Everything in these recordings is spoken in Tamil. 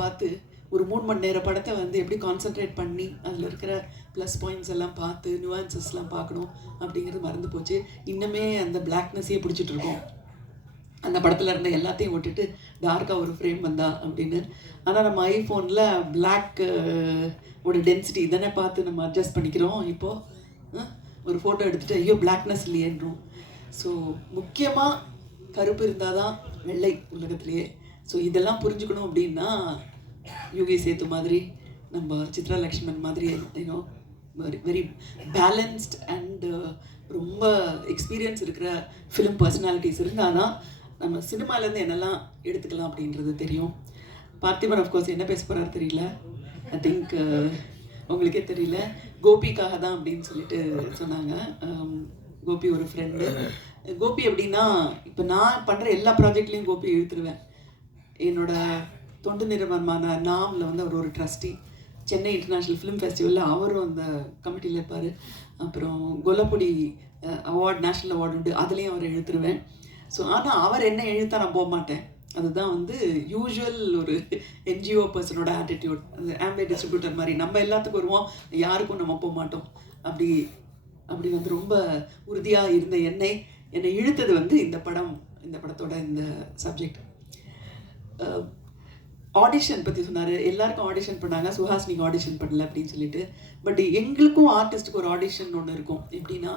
பார்த்து ஒரு மூணு மணி நேர படத்தை வந்து எப்படி கான்சென்ட்ரேட் பண்ணி அதில் இருக்கிற ப்ளஸ் பாயிண்ட்ஸ் எல்லாம் பார்த்து நியூஆன்சஸ்லாம் பார்க்கணும் அப்படிங்கிறது மறந்து போச்சு. இன்னுமே அந்த பிளாக்னஸையே பிடிச்சிட்டு இருக்கோம். அந்த படத்தில் இருந்த எல்லாத்தையும் விட்டுட்டு டார்க்காக ஒரு ஃப்ரேம் வந்தா அப்படின்னு. ஆனால் நம்ம ஐஃபோனில் பிளாக் ஒரு டென்சிட்டி இதனை பார்த்து நம்ம அட்ஜஸ்ட் பண்ணிக்கிறோம். இப்போது ஒரு ஃபோட்டோ எடுத்துகிட்டு ஐயோ பிளாக்னஸ் இல்லையன்றோம். ஸோ முக்கியமாக கருப்பு இருந்தால் தான் வெள்ளை உலகத்திலேயே. ஸோ இதெல்லாம் புரிஞ்சுக்கணும் அப்படின்னா யோகி சேத்து மாதிரி நம்ம சித்ரா லக்ஷ்மன் மாதிரி you know very very balanced and ரொம்ப எக்ஸ்பீரியன்ஸ் இருக்கிற ஃபிலிம் பர்சனாலிட்டிஸ் இருந்தால் தான் நம்ம சினிமாலேருந்து என்னெல்லாம் எடுத்துக்கலாம் அப்படின்றது தெரியும். பார்த்திபன் அஃப்கோர்ஸ் என்ன பேச போகிறாரு தெரியல. ஐ திங்க் uh, உங்களுக்கே தெரியல. கோபிக்காக தான் அப்படின்னு சொல்லிட்டு சொன்னாங்க. Um, கோபி ஒரு ஃப்ரெண்டு கோபி எப்படின்னா இப்போ நான் பண்ணுற எல்லா ப்ராஜெக்ட்லேயும் கோபி இழுத்துருவேன். என்னோட தொண்டு நிறுவனமான நாமில் வந்து அவர் ஒரு ட்ரஸ்டி சென்னை இன்டர்நேஷ்னல் ஃபிலிம் ஃபெஸ்டிவலில் அவரும் அந்த கமிட்டியில் இருப்பார். அப்புறம் கொல்லப்பொடி அவார்ட் நேஷ்னல் அவார்டு உண்டு. அதுலேயும் அவர் எழுத்துருவேன் ஸோ ஆனால் அவர் என்ன எழுத்தா நான் போக மாட்டேன். அதுதான் வந்து யூஷுவல் ஒரு என்ஜிஓ பர்சனோட ஆட்டிடியூட் அந்த ஆம்பே டிஸ்ட்ரிபியூட்டர் மாதிரி. நம்ம எல்லாத்துக்கும் வருவோம். யாருக்கும் நம்ம போக மாட்டோம். அப்படி அப்படி வந்து ரொம்ப உறுதியாக இருந்த என்னை என்னை இழுத்தது வந்து இந்த படம் இந்த படத்தோட இந்த சப்ஜெக்ட் ஆடிஷன் பற்றி சொன்னார். எல்லாருக்கும் ஆடிஷன் பண்ணாங்க. சுஹாசினிக்கு ஆடிஷன் பண்ணல அப்படின்னு சொல்லிட்டு. பட் எங்களுக்கும் ஆர்டிஸ்ட்டுக்கு ஒரு ஆடிஷன் ஒன்று இருக்கும். எப்படின்னா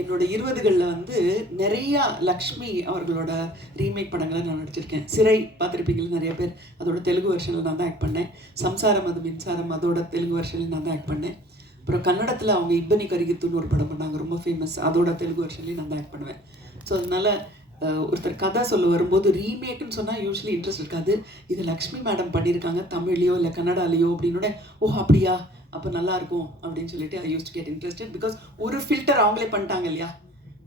என்னோட இருபதுகளில் வந்து நிறையா லக்ஷ்மி அவர்களோட ரீமேக் படங்களை நான் நடிச்சிருக்கேன். சிறை பார்த்துருப்பீங்களா நிறைய பேர். அதோட தெலுங்கு வெர்ஷனில் நான் தான் ஆக்ட் பண்ணேன். சம்சாரம் அது மின்சாரம் அதோட தெலுங்கு வெர்ஷனில் நான் தான் ஆக்ட் பண்ணேன். அப்புறம் கன்னடத்தில் அவங்க இப்பனி கரிகித்துன்னு ஒரு படம் பண்ணாங்க. ரொம்ப ஃபேமஸ் அதோட தெலுங்கு வெர்ஷன்லேயும் நான் தான் ஆக்ட் பண்ணுவேன். ஸோ அதனால ஒருத்தர் கதை சொல்ல வரும்போது ரீமேக்னு சொன்னால் யூஸ்வலி இன்ட்ரெஸ்ட் இருக்காது. இது லக்ஷ்மி மேடம் பண்ணியிருக்காங்க தமிழ்லையோ இல்லை கன்னடாலேயோ அப்படின்னோட ஓ அப்படியா? அப்போ நல்லா இருக்கும் அப்படின்னு சொல்லிட்டு I used to get interested because ஒரு ஃபில்டர் அவங்களே பண்ணிட்டாங்க இல்லையா?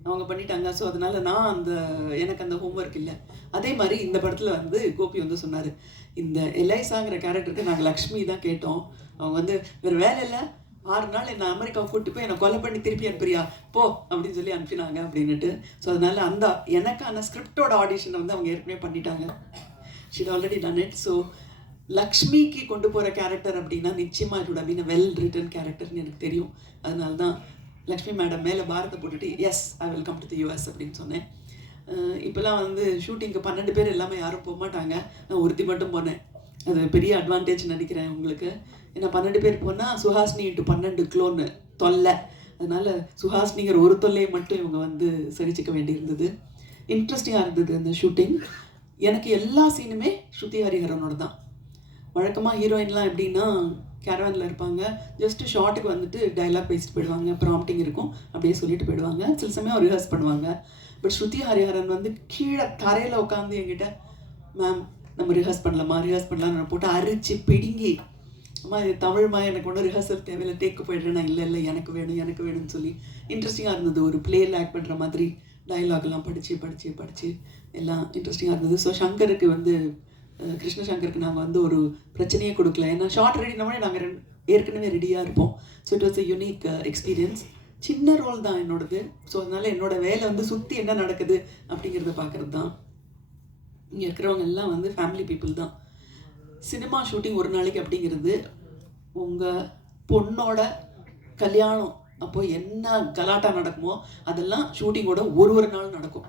அவங்க பண்ணிட்டாங்க. ஸோ அதனால நான் அந்த எனக்கு அந்த ஹோம்ஒர்க் இல்லை. அதே மாதிரி இந்த படத்தில் வந்து கோபி வந்து சொன்னார் இந்த எலைசாங்கிற கேரக்டருக்கு நாங்கள் லக்ஷ்மி தான் கேட்டோம். அவங்க வந்து வேறு வேலை இல்லை. ஆறு நாள் என்னை அமெரிக்கா கூட்டி போய் என்னை கொலை பண்ணி திருப்பி அனுப்புறியா? போ அப்படின்னு சொல்லி அனுப்பினாங்க அப்படின்னுட்டு. ஸோ அதனால அந்த எனக்கான ஸ்கிரிப்டோட ஆடிஷனை வந்து அவங்க ஏற்கனவே பண்ணிட்டாங்க. She'd already done it so லக்ஷ்மிக்கு கொண்டு போகிற கேரக்டர் அப்படின்னா நிச்சயமாக இதோட மீன் வெல் ரிட்டன் கேரக்டர்னு எனக்கு தெரியும். அதனால தான் லக்ஷ்மி மேடம் மேலே பாரத்தை போட்டுட்டு yes I will come to the US அப்படின்னு சொன்னேன். இப்போல்லாம் வந்து ஷூட்டிங்க்கு பன்னெண்டு பேர் எல்லாமே யாரும் போக மாட்டாங்க. நான் ஒருத்தி மட்டும் போனேன். அது பெரிய அட்வான்டேஜ் நினைக்கிறேன் உங்களுக்கு. ஏன்னா பன்னெண்டு பேர் போனால் சுஹாசினி இட்டு பன்னெண்டு க்ளோன்னு தொல்லை. அதனால் சுஹாசினிங்கிற ஒரு தொல்லையை மட்டும் இவங்க வந்து சகிச்சுக்க வேண்டியிருந்தது. இன்ட்ரெஸ்டிங்காக இருந்தது அந்த ஷூட்டிங் எனக்கு எல்லா சீனுமே ஸ்ருதி ஹரிஹரனோட தான். வழக்கமாக ஹீரோயின்லாம் எப்படின்னா கேரவானில் இருப்பாங்க. ஜஸ்ட்டு ஷார்ட்டுக்கு வந்துட்டு டைலாக் பேசிட்டு போயிடுவாங்க ப்ராம்ப்டிங் இருக்கும். அப்படியே சொல்லிட்டு போயிடுவாங்க. சில சமயம் ரிஹர்ஸ் பண்ணுவாங்க. பட் ஸ்ருதி ஹரிஹரன் வந்து கீழே தரையில் உட்காந்து என்கிட்ட மேம் நம்ம ரிஹர்ஸ் பண்ணலாமா? ரிஹர்ஸ் பண்ணலாம்னு போட்டு அரிச்சு பிடுங்கி அம்மா இது தமிழ்மா எனக்கு ஒன்றும் ரிஹர்சல் தேவையில்லை. டேக்கு போயிடுறேன். நான் இல்லை இல்லை எனக்கு வேணும் எனக்கு வேணும்னு சொல்லி இன்ட்ரெஸ்டிங்காக இருந்தது. ஒரு பிளேயில் ஆக்ட் பண்ணுற மாதிரி டைலாக்லாம் படித்து படித்து படித்து எல்லாம் இன்ட்ரெஸ்டிங்காக இருந்தது. ஸோ சங்கருக்கு வந்து கிருஷ்ணசங்கருக்கு கிருஷ்ண சங்கருக்கு நாங்கள் வந்து ஒரு பிரச்சனையே கொடுக்கல. ஏன்னா ஷார்ட் ரெடினோடனே நாங்கள் ரெண்டு ஏற்கனவே ரெடியாக இருப்போம். So it was a unique experience சின்ன ரோல் தான் என்னோடது. ஸோ அதனால் என்னோடய வேலை வந்து சுற்றி என்ன நடக்குது அப்படிங்கிறத பார்க்குறது தான் இங்கே இருக்கிறவங்க எல்லாம் வந்து ஃபேமிலி பீப்புள் தான். சினிமா ஷூட்டிங் ஒரு நாளைக்கு அப்படிங்கிறது உங்கள் பொண்ணோட கல்யாணம் அப்போ என்ன கலாட்டா நடக்குமோ அதெல்லாம் ஷூட்டிங்கோட ஒரு ஒரு நாள் நடக்கும்.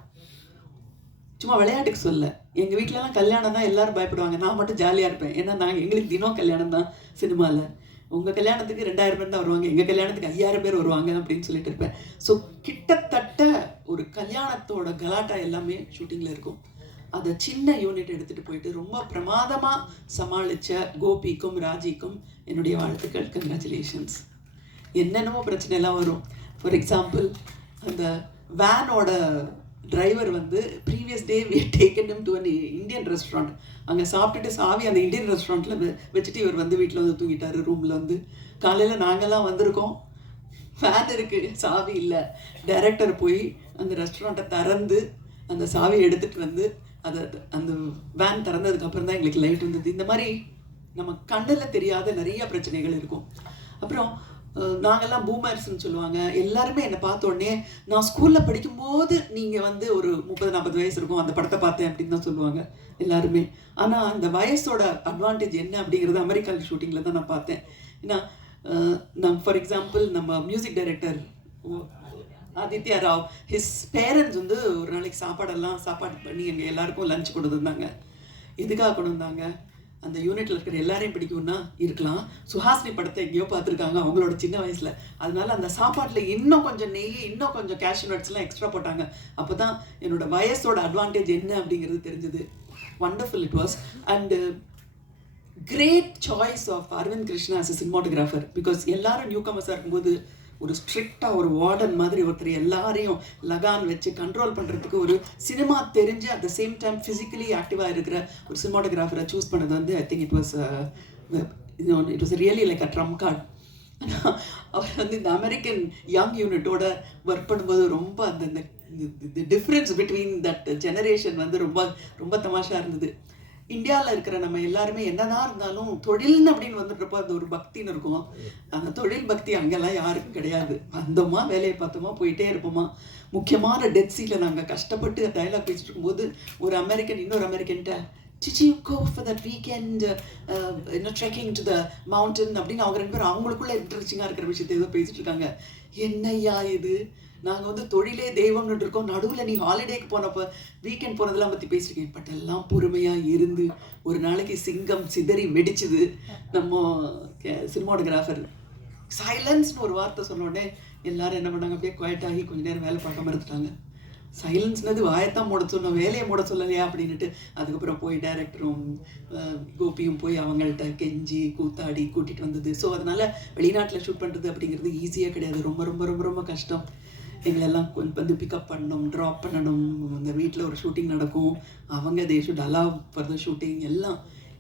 சும்மா விளையாட்டுக்கு சொல்ல எங்கள் வீட்டிலலாம் கல்யாணம் தான் எல்லாரும் பயப்படுவாங்க. நான் மட்டும் ஜாலியாக இருப்பேன். ஏன்னா நாங்கள் எங்களுக்கு தினம் கல்யாணம் தான் சினிமாவில் உங்கள் கல்யாணத்துக்கு ரெண்டாயிரம் பேர் தான் வருவாங்க. எங்கள் கல்யாணத்துக்கு ஐயாயிரம் பேர் வருவாங்க அப்படின்னு சொல்லிட்டு இருப்பேன். ஸோ கிட்டத்தட்ட ஒரு கல்யாணத்தோட கலாட்டா எல்லாமே ஷூட்டிங்கில் இருக்கும். அதை சின்ன யூனிட் எடுத்துகிட்டு போயிட்டு ரொம்ப பிரமாதமாக சமாளித்த கோபிக்கும் ராஜிக்கும் என்னுடைய வாழ்த்துக்கள். கங்க்ராச்சுலேஷன்ஸ் என்னென்னமோ பிரச்சனைலாம் வரும். ஃபார் எக்ஸாம்பிள் அந்த வேனோட டிரைவர் வந்து previous day we taken him to an Indian restaurant அங்கே சாப்பிட்டுட்டு சாவி அந்த இந்தியன் ரெஸ்டாரண்ட்டில் வச்சுட்டு இவர் வந்து வீட்டில் வந்து தூங்கிட்டார் ரூமில் வந்து. காலையில் நாங்கள்லாம் வந்திருக்கோம். ஃபேன் இருக்குது சாவி இல்லை. டைரக்டர் போய் அந்த ரெஸ்டாரண்ட்டை திறந்து அந்த சாவியை எடுத்துகிட்டு வந்து அதை அந்த வேன் திறந்ததுக்கு அப்புறம் தான் எங்களுக்கு லைட் வந்தது. இந்த மாதிரி நம்ம கண்ணில் தெரியாத நிறைய பிரச்சனைகள் இருக்கும். அப்புறம் நாங்கள்லாம் பூமர்ஸ்ன்னு சொல்லுவாங்க. எல்லாருமே என்னை பார்த்த உடனே நான் ஸ்கூலில் படிக்கும்போது நீங்கள் வந்து ஒரு முப்பது நாற்பது வயசு இருக்கும் அந்த படத்தை பார்த்தேன் அப்படின்னு தான் சொல்லுவாங்க எல்லாருமே. ஆனால் அந்த வயசோட அட்வான்டேஜ் என்ன அப்படிங்கிறது அமெரிக்கன் ஷூட்டிங்கில் தான் நான் பார்த்தேன். ஏன்னா நான் ஃபார் எக்ஸாம்பிள் நம்ம music director Aditya Rao his parents வந்து ஒரு நாளைக்கு சாப்பாடெல்லாம் சாப்பாடு பண்ணி எங்கள் எல்லாருக்கும் லஞ்ச் கொண்டு வந்தாங்க எதுக்காக கொண்டு வந்தாங்க அந்த யூனிட்ல இருக்கிற எல்லாரையும் பிடிக்கும்னா இருக்கலாம். சுஹாசினி படத்தை எங்கேயோ பார்த்துருக்காங்க அவங்களோட சின்ன வயசுல. அதனால அந்த சாப்பாட்டில் இன்னும் கொஞ்சம் நெய் இன்னும் கொஞ்சம் கேஷ்யூ நட்ஸ்லாம் எக்ஸ்ட்ரா போட்டாங்க. அப்போ தான் என்னோட வயசோட அட்வான்டேஜ் என்ன அப்படிங்கிறது தெரிஞ்சது. Wonderful it was and great choice of Arvind Krishna as a because எல்லாரும் நியூ கமர்ஸாக இருக்கும்போது ஒரு ஸ்ட்ரிக்டாக ஒரு வார்டன் மாதிரி ஒருத்தர் எல்லாரையும் லகான் வச்சு கண்ட்ரோல் பண்ணுறதுக்கு ஒரு சினிமா தெரிஞ்சு at the same time physically ஆக்டிவாக இருக்கிற ஒரு சினிமாட்டோகிராஃபரை சூஸ் பண்ணது வந்து I think it was it was really like a trump card அவர் வந்து இந்த அமெரிக்கன் யங் யூனிட்டோட ஒர்க் பண்ணும்போது ரொம்ப அந்த இந்த டிஃப்ரென்ஸ் பிட்வீன் தட் ஜெனரேஷன் வந்து ரொம்ப ரொம்ப தமாஷாக இருந்தது. இந்தியாவில் இருக்கிற நம்ம எல்லாருமே என்னதான் இருந்தாலும் தொழில்னு அப்படின்னு வந்துட்டுறப்போ அந்த ஒரு பக்தின்னு இருக்கும். அந்த தொழில் பக்தி அங்கெல்லாம் யாருக்கும் கிடையாது. வந்தோமா வேலையை பார்த்தோமா போயிட்டே இருப்போமா. முக்கியமான டெத் சீல நாங்கள் கஷ்டப்பட்டு டைலாக் பேசிட்டு இருக்கும்போது ஒரு அமெரிக்கன் இன்னொரு அமெரிக்கன்ட்ட for that weekend, uh, uh, you know, trekking to the mountain? அப்படின்னு அவங்க ரெண்டு பேரும் அவங்களுக்குள்ள இன்ட்ரெஸ்டிங்காக இருக்கிற விஷயத்தை ஏதோ பேசிட்டு இருக்காங்க என்னய்யா இது? நாங்கள் வந்து தொழிலே தெய்வம்னு இருக்கோம். நடுவில் நீ ஹாலிடேக்கு போனப்போ வீக்கெண்ட் போனதெல்லாம் பற்றி பேசியிருக்கேன் பட் எல்லாம் பொறுமையாக இருந்து ஒரு நாளைக்கு சிங்கம் சிதறி வெடிச்சுது நம்ம சினிமாடோகிராஃபர் சைலன்ஸ்னு ஒரு வார்த்தை சொன்ன உடனே எல்லாரும் என்ன பண்ணாங்க? அப்படியே குவைட் ஆகி கொஞ்ச நேரம் வேலை பார்க்காம இருந்துட்டாங்க. சைலன்ஸ்னது வாயத்தான் மூட சொன்னோம். வேலையை மூட சொல்லலையா அப்படின்னுட்டு அதுக்கப்புறம் போய் டைரக்டரும் கோபியும் போய் அவங்கள்ட்ட கெஞ்சி கூத்தாடி கூட்டிகிட்டு வந்தது. ஸோ அதனால் வெளிநாட்டில் ஷூட் பண்ணுறது அப்படிங்கிறது ஈஸியாக கிடையாது. ரொம்ப ரொம்ப ரொம்ப ரொம்ப கஷ்டம். எங்களெல்லாம் கொண்டு வந்து பிக்கப் பண்ணணும் ட்ராப் பண்ணணும். அந்த வீட்டில் ஒரு ஷூட்டிங் நடக்கும். அவங்க they should allow for the shooting எல்லாம்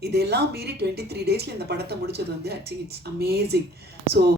இதெல்லாம் மீறி டுவெண்ட்டி த்ரீ டேஸில் இந்த படத்தை முடிச்சது வந்து I think it's amazing so